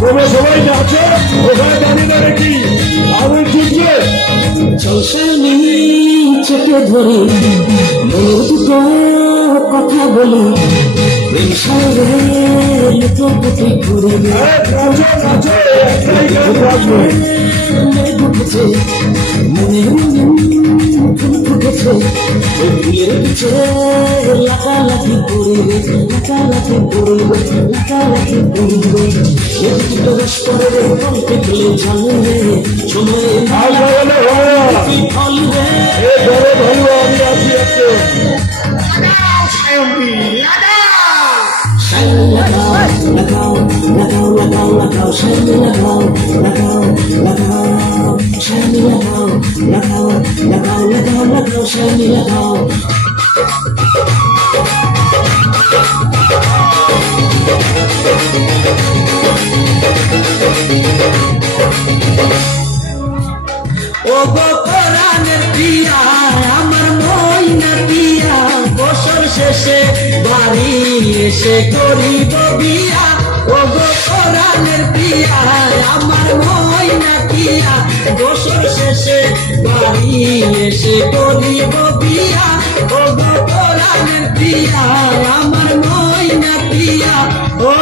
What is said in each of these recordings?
তোমরা সবাই যাচ্ছে ওখানে দাঁড়িয়ে দাঁড়িয়ে কি আগুন ছুটছে চৌষানি চোখে ধরে মনের দুটো কথা বলি লুকোপুটি ঘুরে মনের ফুল ফুটেছে ফুলের পিছে লাগালাগি করবে লাগালাগি করবে লাগালাগি করবে দুটো রস করে বলতে গেলে জানবে সময় ফলবে আমি আছি আজকে लगाओ लगाओ लगाओ लगाओ शाइन लगाओ लगाओ लगाओ शाइन लगाओ लगाओ लगाओ लगाओ लगाओ शाइन लगाओ ओ गो कोरानेर पिया आमार मइना पिया बছর শেষে বাড়ি এসে করিব বিয়া ও গো কোরানের পিয়া আমার মইনা পিয়া বছর শেষে বাড়ি এসে করিব বিয়া ও গো কোরানের পিয়া আমার মইনা পিয়া ও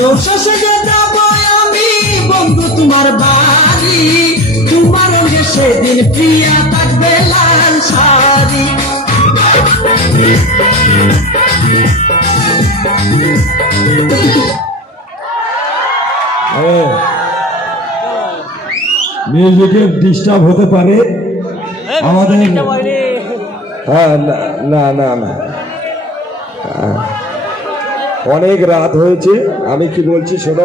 নৌশে যাবো আমি বন্ধু তোমার বাড়ি তোমার সেদিন প্রিয়া থাকবে লাল শাড়ি মিউজিকে ডিস্টার্ব হতে পারে আমাদের হ্যাঁ না না না অনেক রাত হয়েছে আমি কি বলছি শোনো